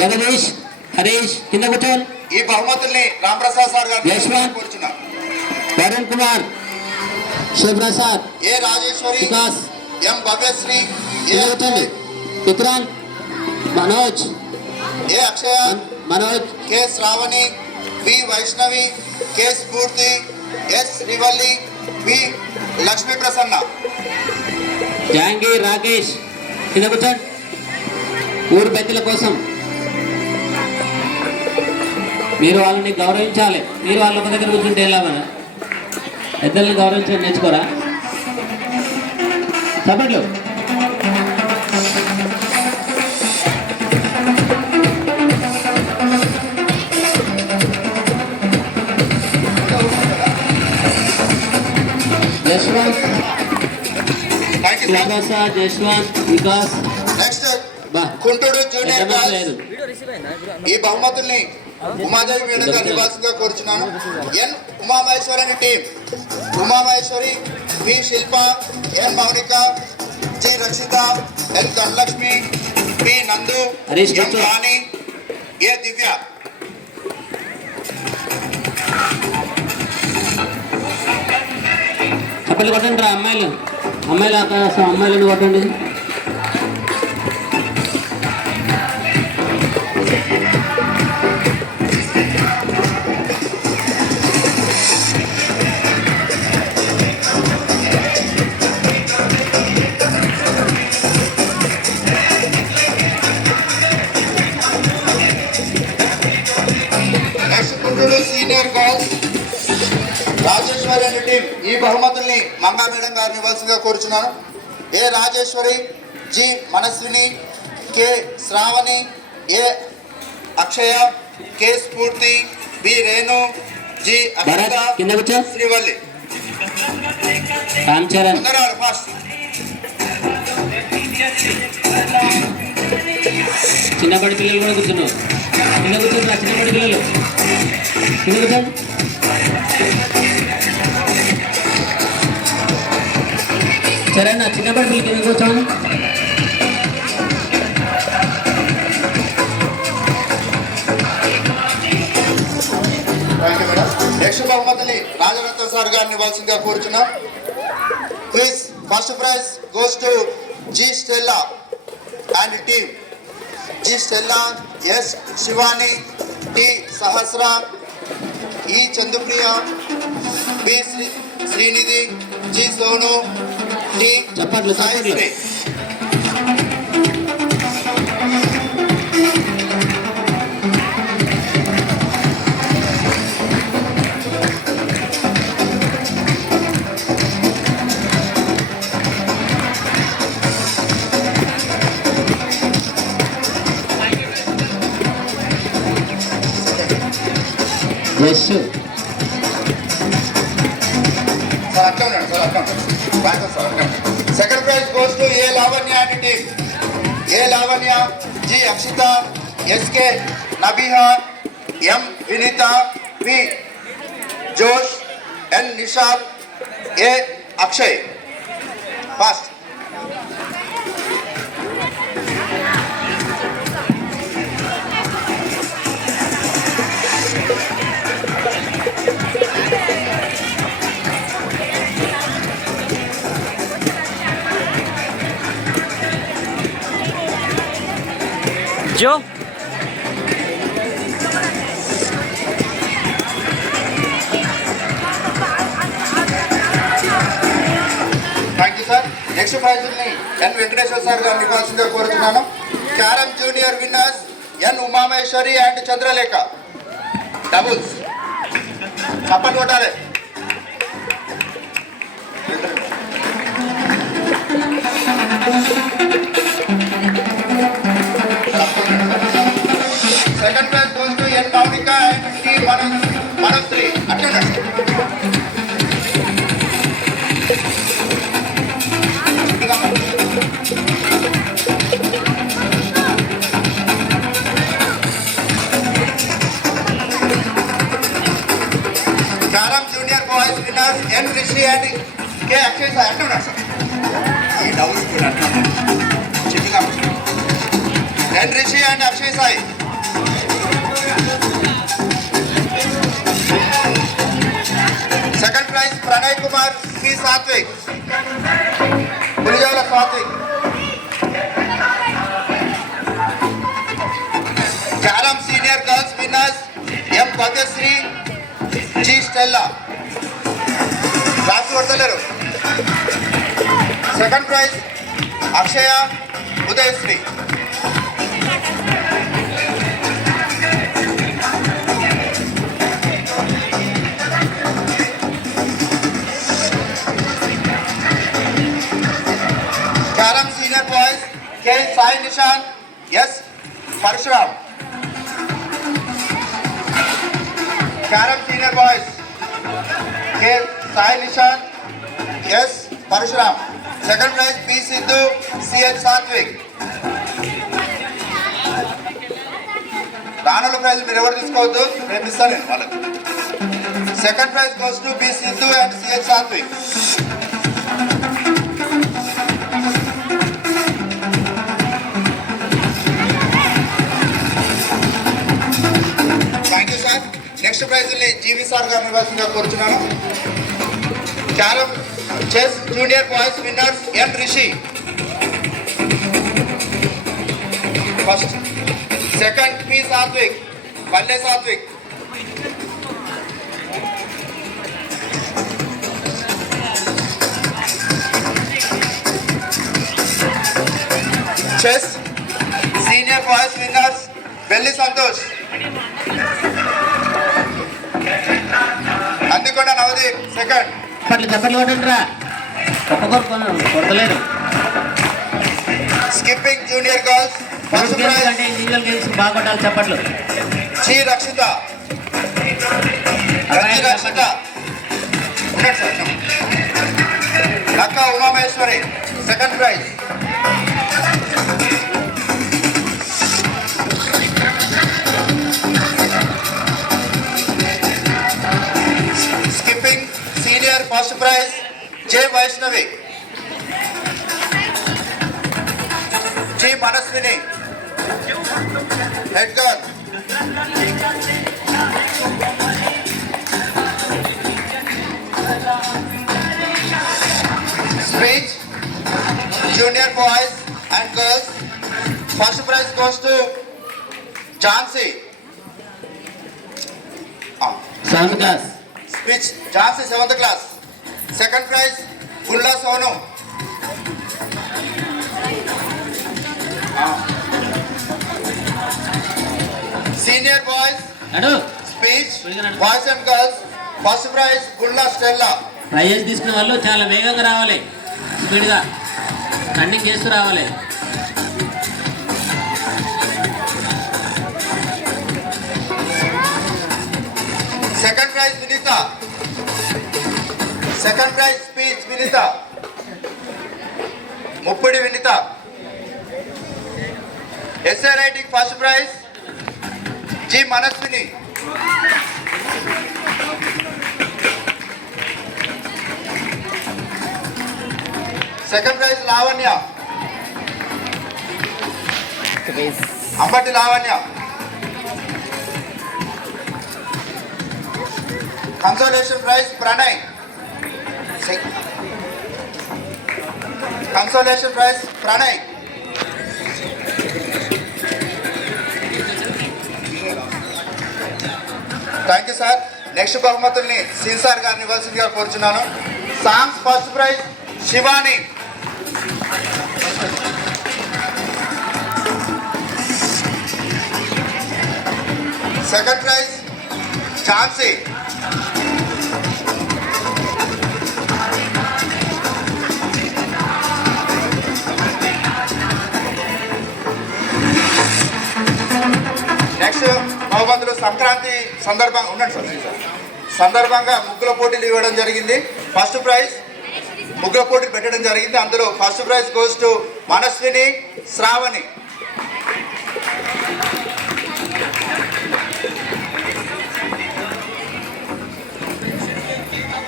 జగదీష్, హరీష్ కింద కూర్చోండి. ఈ బహుమతుల్ని రామప్రసాద్ సార్ గారు యశ్వంత్, కూర్చున్నాం. వరుణ్ కుమార్, శివప్రసాద్, ఏ రాజేశ్వరి, వికాస్, ఎం భవ్యశ్రీ, ఏ కింద కూర్చోండి. విక్రాంత్, మనోజ్, ఏ అక్షయ, మనోజ్, కె శ్రావణి, వి వైష్ణవి, కె స్ఫూర్తి, ఎస్ శ్రీవల్లి, వి లక్ష్మీ ప్రసన్న. జహాంగీర్, రాకేష్ కింద కూర్చోండి. ఊరు పెద్దల కోసం మీరు వాళ్ళని గౌరవించాలి. మీరు వాళ్ళ ఒక దగ్గర కూర్చుంటే ఎలా మన పెద్దల్ని గౌరవించడం నేర్చుకోరా? చెప్పట్లు Jashwanth, Sivaprasad, Jashwanth, Vikas. Next Kunturu junior girls. ఈ బహుమతుల్ని ఉమాదేవి మేడం గారు ఇవ్వాల్సిందిగా కోరుచున్నాను. ఎన్ ఉమామహేశ్వరి అని టీం. ఉమామహేశ్వరి, వి శిల్ప, ఎన్ మౌనిక, జి రక్షిత, ఎన్ ధనలక్ష్మి, పి నందు, ఎం రాణి, ఏ దివ్య. చప్పట్లు కొట్టండి రా అమ్మాయిలు. అమ్మాయిలు ఆకాశం, అమ్మాయిలను కొట్టండి. Next Guntur senior girls Rajeshwari అనే టీం. ఈ బహుమతుల్ని మంగా మేడం గారిని ఇవ్వాల్సిందిగా కోరుచున్నాను. A Rajeshwari, G Manasvini, K Sravani, A Akshaya, K Spoorthi, B Renu, G Akshitha, Srivalli. Ram Charan, fast. చిన్నప్పటి పిల్లలు కూడా కూర్చున్నారు. కింద కూర్చున్నారు చిన్నప్పటి పిల్లలు. కింద కూర్చోండి. సరే అన్న, చిన్నప్పటి పిల్లలు కింద కూర్చోండి. నెక్స్ట్ బహుమతిని రాజరత్న సార్ గారిని ఇవ్వాల్సిందిగా కోరుచున్నాం. Please first prize goes to G Stella and team. G Stella, S Shivani, T Sahasra, E Chandupriya, B Srinidhi, G Sonu, T Saisri. Yash, second prize goes to A Lavanya and team. A Lavanya, G Akshitha, SK Nabiha, M Vineetha, V Josh, N Nishad, A Akshay. Fast. జో thank you sir. Next prize N Venkateswara sir గారిని ఇవ్వాల్సిందిగా కోరుతున్నాను. Carrom junior winners N Umamaheswari and Chandralekha. డబుల్స్. చప్పట్లు కొట్టాలి. Second prize goes to N Mounika and T Manasri. Attendance. Carrom junior boys winners N Rishi and K Akshay sir. Attendance. ఈ డౌన్స్ చిన్నగా N Rishi and Akshay Sai. Satvik, Pulijala Satvik. Carrom senior girls winners M Bhavyasri, G Stella. Class కొడతలేరు. Second prize Akshaya, Udayasri. Carrom senior boys K Sai Nishan, S Parasuram. Carrom senior boys K Sai Nishan, S Parasuram. Second prize P Siddhu, సిహెచ్ సాత్విక్. రానుల prize మీరు ఎవరు తీసుకోవద్దు, రేపు ఇస్తాను నేను వాళ్ళకి. Second prize goes to P Siddhu and CH Satvik. Thank you sir. Next ప్రైజ్ని జీవి సార్ గారు నివాసంగా కోరుచున్నాను. Carrom chess junior boys winners N Rishi. First second P Satvik, Palle Satvik. Chess senior boys winners Belli Santosh. Andukonda Navadeep second. చెప్పట్లు కొట్టండిరా, ఒక్కొక్కరు కొడతలేరు. Skipping junior girls first prize అంటే individual games బాగా కొట్టాలి చప్పట్లు. జి రక్షిత, రక్షిత ఉన్నాడు సార్. Lakka Umamaheswari second prize. Skipping senior first prize J Vaishnavi, G Manaswini head girl. Speech junior boys and girls first prize goes to Jhansi. Seventh class speech Jhansi 7th class. Second prize Gulla Sonu. Senior boys అడు speech boys and girls first prize Gulla Stella. Prizes తీసుకునే వాళ్ళు చాలా వేగంగా రావాలి, స్పీడ్గా running చేస్తూ రావాలి. Second prize Vineetha. Second prize speech Vineetha, Muppidi Vineetha. Essay writing first prize G Manaswini. Second prize Lavanya, Ambati Lavanya. Consolation prize Pranay. Consolation prize Pranay. Thank you sir. Next బహుమతుల్ని సిన్సార్ గారిని ఇవ్వాల్సిందిగా కోరుచున్నాను. Songs first prize Shivani. Second prize Jhansi. Next బహుమతులు సంక్రాంతి సందర్భంగా ఉన్నాడు సార్. సందర్భంగా ముగ్గుల పోటీలు ఇవ్వడం జరిగింది. ఫస్ట్ ప్రైజ్ ముగ్గుల పోటీలు పెట్టడం జరిగింది. అందులో first prize goes to Manasvini, Sravani.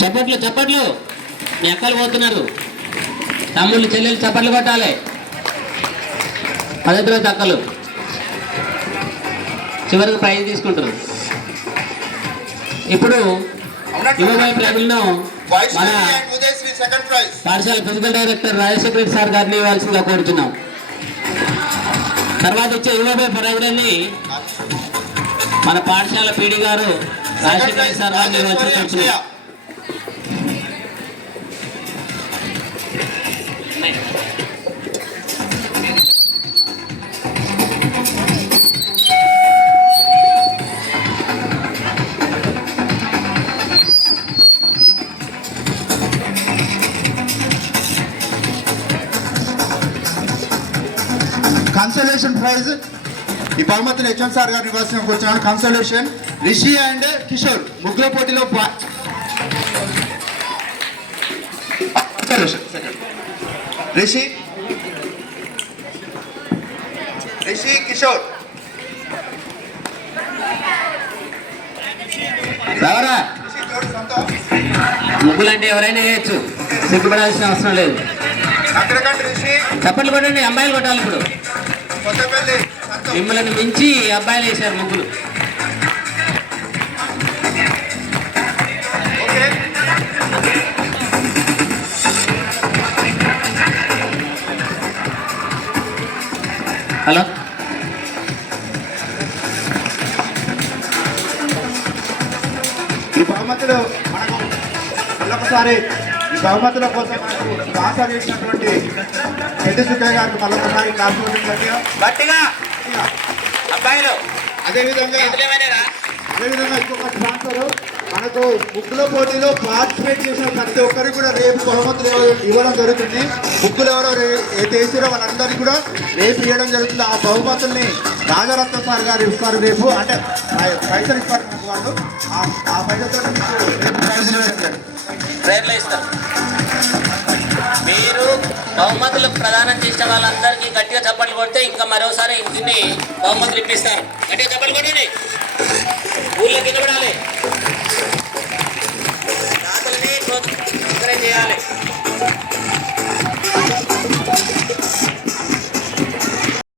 చప్పట్లు చప్పట్లు, మీ అక్కలు పోతున్నారు, తమ్ముళ్ళు చెల్లెలు చప్పట్లు కొట్టాలి. 10వ తరగతి అక్కలు చివరికి ప్రైజ్ తీసుకుంటారు. ఇప్పుడు ఇవ్వబోయే ప్రైజులను మన సెకండ్ ప్రైజ్ పాఠశాల ఫిజికల్ డైరెక్టర్ రాజశేఖర రెడ్డి సార్ గారిని ఇవ్వాల్సిందిగా కోరుతున్నాం. తర్వాత వచ్చే యువపై ప్రైజ్ని మన పాఠశాల పీడి గారు రాజశేఖర రెడ్డి సార్ గారిని ఇవ్వాల్సిందిగా కోరుతున్నాం. కన్సలేషన్ ప్రైజ్ ఈ బహుమతిని హెచ్ఎం సార్ గారిని ఇవ్వాల్సిన కూర్చున్నాను. కన్సలేషన్ రిషి అండ్ కిషోర్ ముగ్గుల పోటీలో రిషి కిషోర్ రావరా ముగ్గులు అంటే ఎవరైనా వేయచ్చు, సిగ్గుపడాల్సిన అవసరం లేదు. చప్పట్లు కొట్టండి, అమ్మాయిలు కొట్టాలి. ఇప్పుడు మిమ్మల్ని మించి అబ్బాయిలు వేశారు ముగ్గులు. హలో ఈ బహుమతులు మనకు మళ్ళొకసారి ఈ బహుమతుల కోసం మనకు స్పాన్సర్ చేసినటువంటి పెద్ద సుఖయ్య గారికి మళ్ళొకసారి గట్టిగా అబ్బాయిలు అదేవిధంగా ఇంకొక స్పాన్సర్ మనకు ముగ్గుల పోటీలో పార్టిసిపేట్ చేసిన ప్రతి ఒక్కరికి కూడా రేపు బహుమతులు ఇవ్వడం జరుగుతుంది. ముగ్గులు ఎవరో చేసిరో వాళ్ళందరికీ కూడా రేపు ఇవ్వడం జరుగుతుంది. ఆ బహుమతుల్ని రాజరత్న సార్ గారు ఇస్తారు రేపు, అంటే పైసలు ఇస్తారు మనకు వాళ్ళు. ఆ పైసలతో ప్రేర్లు ఇస్తారు. మీరు బహుమతులు ప్రదానం చేసిన వాళ్ళందరికీ గట్టిగా చప్పట్లు కొడితే ఇంకా మరోసారి ఇంటిని బహుమతులు ఇప్పిస్తారు. గట్టిగా చప్పట్లు కొట్టండి, ఊళ్ళో కింద పడాలి, రాతలని ఎంకరేజ్ చేయాలి.